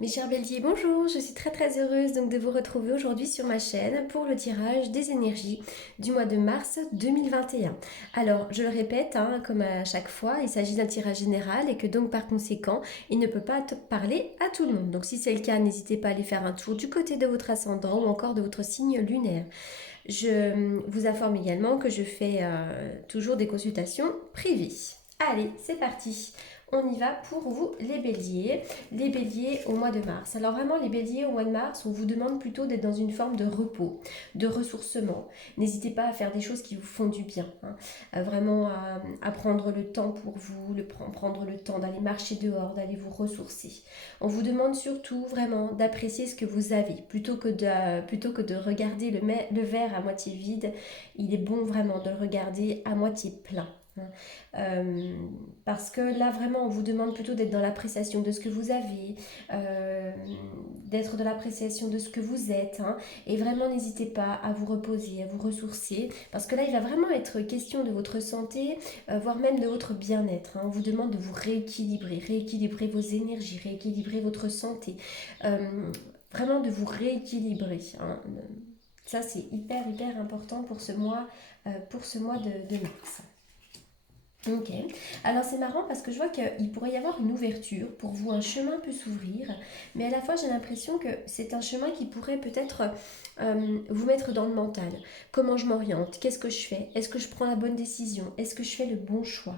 Mes chers béliers, bonjour, je suis très heureuse donc de vous retrouver aujourd'hui sur ma chaîne pour le tirage des énergies du mois de mars 2021. Alors, je le répète, comme à chaque fois, il s'agit d'un tirage général et que donc par conséquent, il ne peut pas parler à tout le monde. Donc si c'est le cas, n'hésitez pas à aller faire un tour du côté de votre ascendant ou encore de votre signe lunaire. Je vous informe également que je fais toujours des consultations privées. Allez, c'est parti. On y va pour vous les béliers. Les béliers au mois de mars. Alors vraiment les béliers au mois de mars, on vous demande plutôt d'être dans une forme de repos, de ressourcement. N'hésitez pas à faire des choses qui vous font du bien. Vraiment à prendre le temps pour vous, prendre le temps d'aller marcher dehors, d'aller vous ressourcer. On vous demande surtout vraiment d'apprécier ce que vous avez. Plutôt que de regarder le verre à moitié vide, il est bon vraiment de le regarder à moitié plein. Parce que là vraiment on vous demande plutôt d'être dans l'appréciation de ce que vous avez, d'être dans l'appréciation de ce que vous êtes, et vraiment n'hésitez pas à vous reposer, à vous ressourcer, parce que là il va vraiment être question de votre santé, voire même de votre bien-être. On vous demande de vous rééquilibrer vos énergies, rééquilibrer votre santé, vraiment de vous rééquilibrer. Ça c'est hyper important pour ce mois de mars. Ok, alors c'est marrant parce que je vois qu'il pourrait y avoir une ouverture, pour vous un chemin peut s'ouvrir, mais à la fois j'ai l'impression que c'est un chemin qui pourrait peut-être vous mettre dans le mental. Comment je m'oriente? Qu'est-ce que je fais? Est-ce que je prends la bonne décision? Est-ce que je fais le bon choix?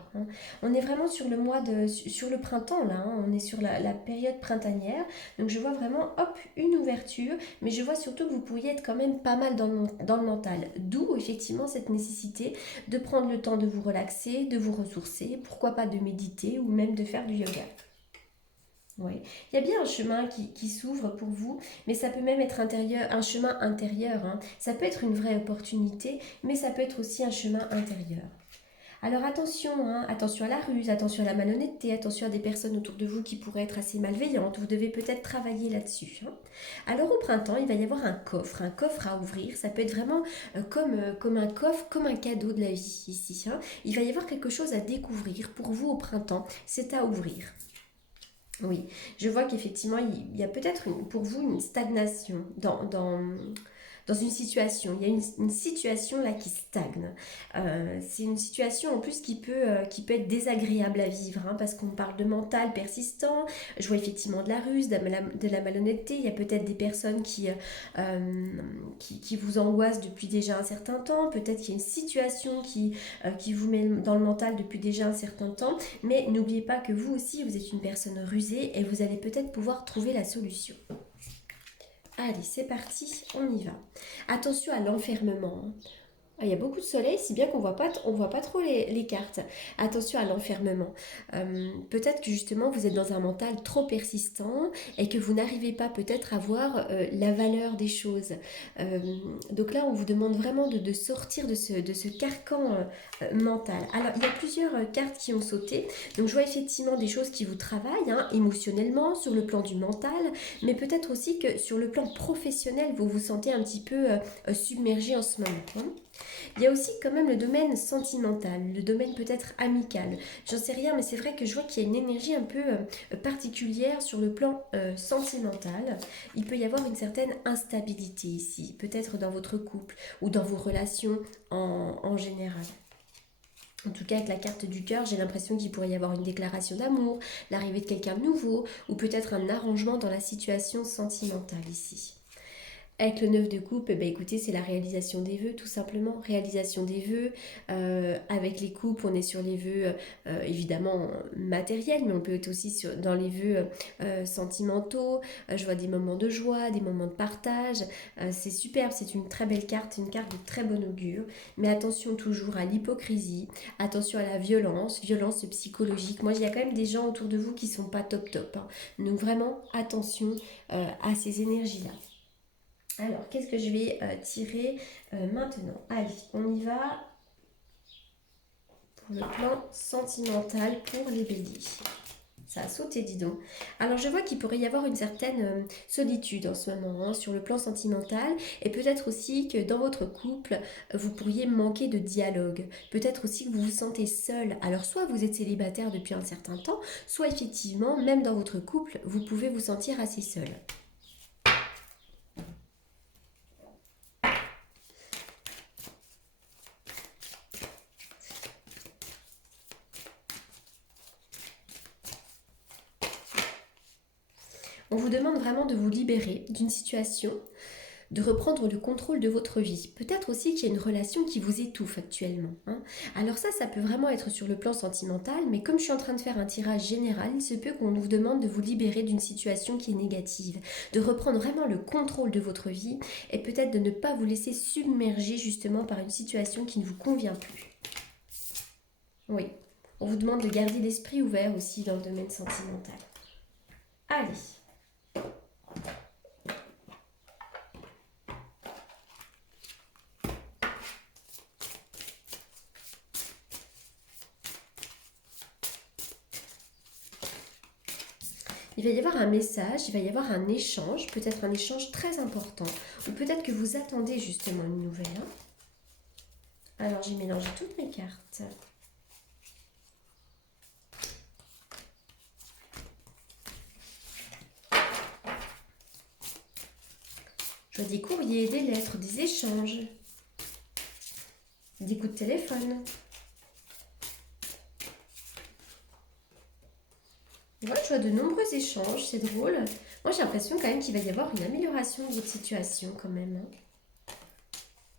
On est vraiment sur le printemps là, on est sur la période printanière, donc je vois vraiment hop une ouverture, mais je vois surtout que vous pourriez être quand même pas mal dans le mental, d'où effectivement cette nécessité de prendre le temps de vous relaxer, de vous ressourcer, pourquoi pas de méditer ou même de faire du yoga. Oui, il y a bien un chemin qui s'ouvre pour vous, mais ça peut même être un chemin intérieur. Ça peut être une vraie opportunité, mais ça peut être aussi un chemin intérieur. Alors attention, attention à la ruse, attention à la malhonnêteté, attention à des personnes autour de vous qui pourraient être assez malveillantes. Vous devez peut-être travailler là-dessus. Alors au printemps, il va y avoir un coffre à ouvrir. Ça peut être vraiment comme un coffre, comme un cadeau de la vie ici. Il va y avoir quelque chose à découvrir pour vous au printemps. C'est à ouvrir. Oui, je vois qu'effectivement, il y a peut-être pour vous une stagnation dans une situation. Il y a une situation là qui stagne. C'est une situation en plus qui peut être désagréable à vivre, parce qu'on parle de mental persistant. Je vois effectivement de la ruse, de la malhonnêteté. Il y a peut-être des personnes qui vous angoissent depuis déjà un certain temps. Peut-être qu'il y a une situation qui vous met dans le mental depuis déjà un certain temps. Mais n'oubliez pas que vous aussi, vous êtes une personne rusée et vous allez peut-être pouvoir trouver la solution. Allez, c'est parti, on y va. Attention à l'enfermement. Il y a beaucoup de soleil, si bien qu'on voit pas trop les cartes. Attention à l'enfermement. Peut-être que justement vous êtes dans un mental trop persistant et que vous n'arrivez pas peut-être à voir la valeur des choses. Donc là, on vous demande vraiment de sortir de ce carcan mental. Alors, il y a plusieurs cartes qui ont sauté. Donc, je vois effectivement des choses qui vous travaillent émotionnellement, sur le plan du mental, mais peut-être aussi que sur le plan professionnel, vous vous sentez un petit peu submergé en ce moment. Il y a aussi quand même le domaine sentimental, le domaine peut-être amical. J'en sais rien, mais c'est vrai que je vois qu'il y a une énergie un peu particulière sur le plan sentimental. Il peut y avoir une certaine instabilité ici, peut-être dans votre couple ou dans vos relations en général. En tout cas, avec la carte du cœur, j'ai l'impression qu'il pourrait y avoir une déclaration d'amour, l'arrivée de quelqu'un de nouveau, ou peut-être un arrangement dans la situation sentimentale ici. Avec le 9 de coupe, écoutez, c'est la réalisation des vœux, tout simplement. Réalisation des vœux. Avec les coupes, on est sur les vœux évidemment matériels, mais on peut être aussi dans les vœux sentimentaux. Je vois des moments de joie, des moments de partage. C'est superbe, c'est une très belle carte, une carte de très bon augure. Mais attention toujours à l'hypocrisie, attention à la violence psychologique. Moi, il y a quand même des gens autour de vous qui sont pas top. Donc vraiment, attention à ces énergies-là. Alors, qu'est-ce que je vais tirer maintenant? Allez, on y va pour le plan sentimental pour les béliers. Ça a sauté, dis donc. Alors je vois qu'il pourrait y avoir une certaine solitude en ce moment hein, sur le plan sentimental et peut-être aussi que dans votre couple, vous pourriez manquer de dialogue. Peut-être aussi que vous vous sentez seul. Alors soit vous êtes célibataire depuis un certain temps, soit effectivement, même dans votre couple, vous pouvez vous sentir assez seul. On vous demande vraiment de vous libérer d'une situation, de reprendre le contrôle de votre vie. Peut-être aussi qu'il y a une relation qui vous étouffe actuellement. Hein. Alors ça peut vraiment être sur le plan sentimental, mais comme je suis en train de faire un tirage général, il se peut qu'on vous demande de vous libérer d'une situation qui est négative, de reprendre vraiment le contrôle de votre vie et peut-être de ne pas vous laisser submerger justement par une situation qui ne vous convient plus. Oui, on vous demande de garder l'esprit ouvert aussi dans le domaine sentimental. Allez. Il va y avoir un message, il va y avoir un échange, peut-être un échange très important, ou peut-être que vous attendez justement une nouvelle. Hein. Alors j'ai mélangé toutes mes cartes. Je vois des courriers, des lettres, des échanges, des coups de téléphone. Voilà, je vois de nombreux échanges, c'est drôle. Moi j'ai l'impression quand même qu'il va y avoir une amélioration de votre situation quand même. Hein.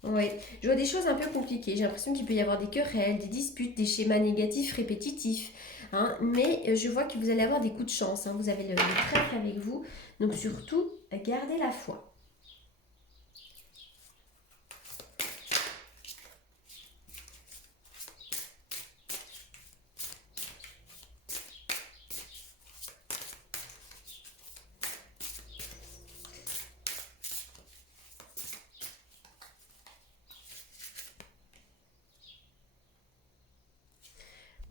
Oui, je vois des choses un peu compliquées. J'ai l'impression qu'il peut y avoir des querelles, des disputes, des schémas négatifs répétitifs. Hein. Mais je vois que vous allez avoir des coups de chance. Hein. Vous avez le trèfle avec vous. Donc surtout, gardez la foi.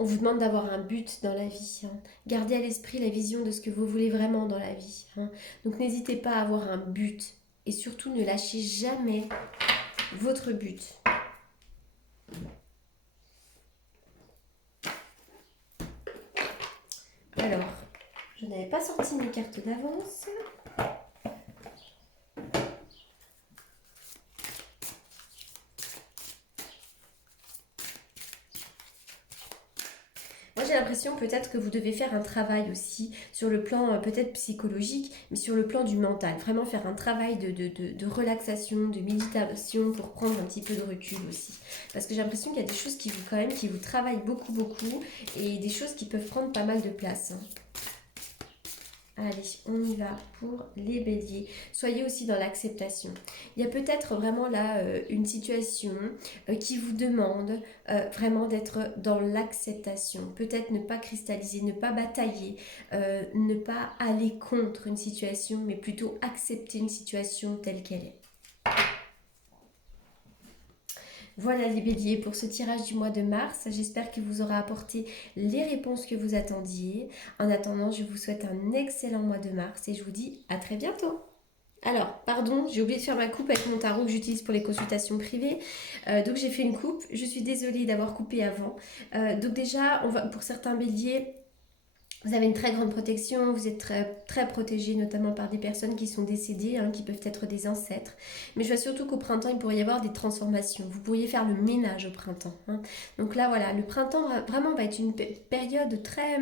On vous demande d'avoir un but dans la vie. Hein. Gardez à l'esprit la vision de ce que vous voulez vraiment dans la vie. Hein. Donc n'hésitez pas à avoir un but. Et surtout ne lâchez jamais votre but. Alors, je n'avais pas sorti mes cartes d'avance. Moi, j'ai l'impression peut-être que vous devez faire un travail aussi sur le plan peut-être psychologique, mais sur le plan du mental. Vraiment faire un travail de relaxation, de méditation pour prendre un petit peu de recul aussi. Parce que j'ai l'impression qu'il y a des choses qui vous, quand même, qui vous travaillent beaucoup, beaucoup et des choses qui peuvent prendre pas mal de place. Hein. Allez, on y va pour les béliers. Soyez aussi dans l'acceptation. Il y a peut-être vraiment là une situation qui vous demande vraiment d'être dans l'acceptation. Peut-être ne pas cristalliser, ne pas batailler, ne pas aller contre une situation, mais plutôt accepter une situation telle qu'elle est. Voilà les béliers pour ce tirage du mois de mars. J'espère qu'il vous aura apporté les réponses que vous attendiez. En attendant, je vous souhaite un excellent mois de mars et je vous dis à très bientôt. Alors, pardon, j'ai oublié de faire ma coupe avec mon tarot que j'utilise pour les consultations privées. Donc j'ai fait une coupe. Je suis désolée d'avoir coupé avant. Donc déjà, pour certains béliers, vous avez une très grande protection, vous êtes très, très protégé, notamment par des personnes qui sont décédées, hein, qui peuvent être des ancêtres. Mais je vois surtout qu'au printemps, il pourrait y avoir des transformations. Vous pourriez faire le ménage au printemps. Hein. Donc là, voilà, le printemps vraiment va être une période très,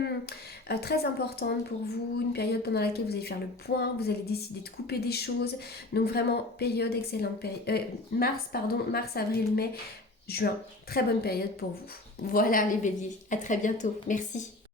très importante pour vous, une période pendant laquelle vous allez faire le point, vous allez décider de couper des choses. Donc vraiment, période excellente. Mars, avril, mai, juin. Très bonne période pour vous. Voilà les béliers. À très bientôt. Merci.